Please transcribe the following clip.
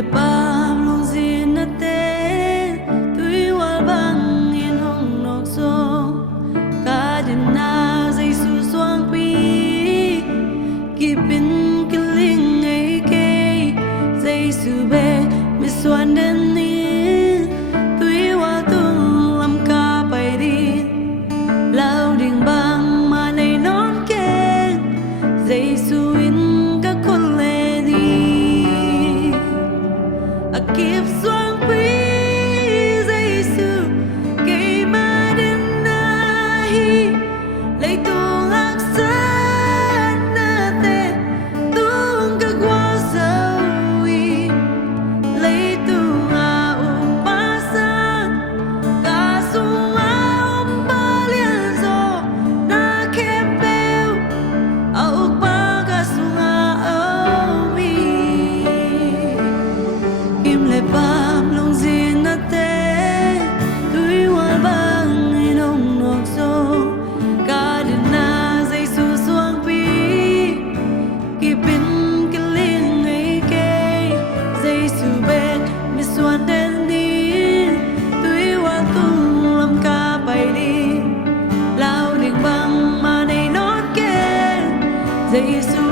le pam long zin na te tui wal bang in hong nok so ka din na zai su suang pi ki pin kiling ai ke zai su be mi suan den ni tui wal tung lam ka pai di lao ding bang ma nei non ke zai su in ka kon le di a kip suang pi zai su ke ma den na hi lấy tung ak sa na te tung ka gwa sao wi lấy tung a u pa sa ka sung a om pa lian zo na ke peu a u pa ka sung a wi kim le pam long zin na te tui wal bang in hong nok so ka din na zai su suang pi ki pin ki ling ai ke zai su ben mi suan den ni tui wal tung lam ka pai di lao ding bang ma nei non ke zai su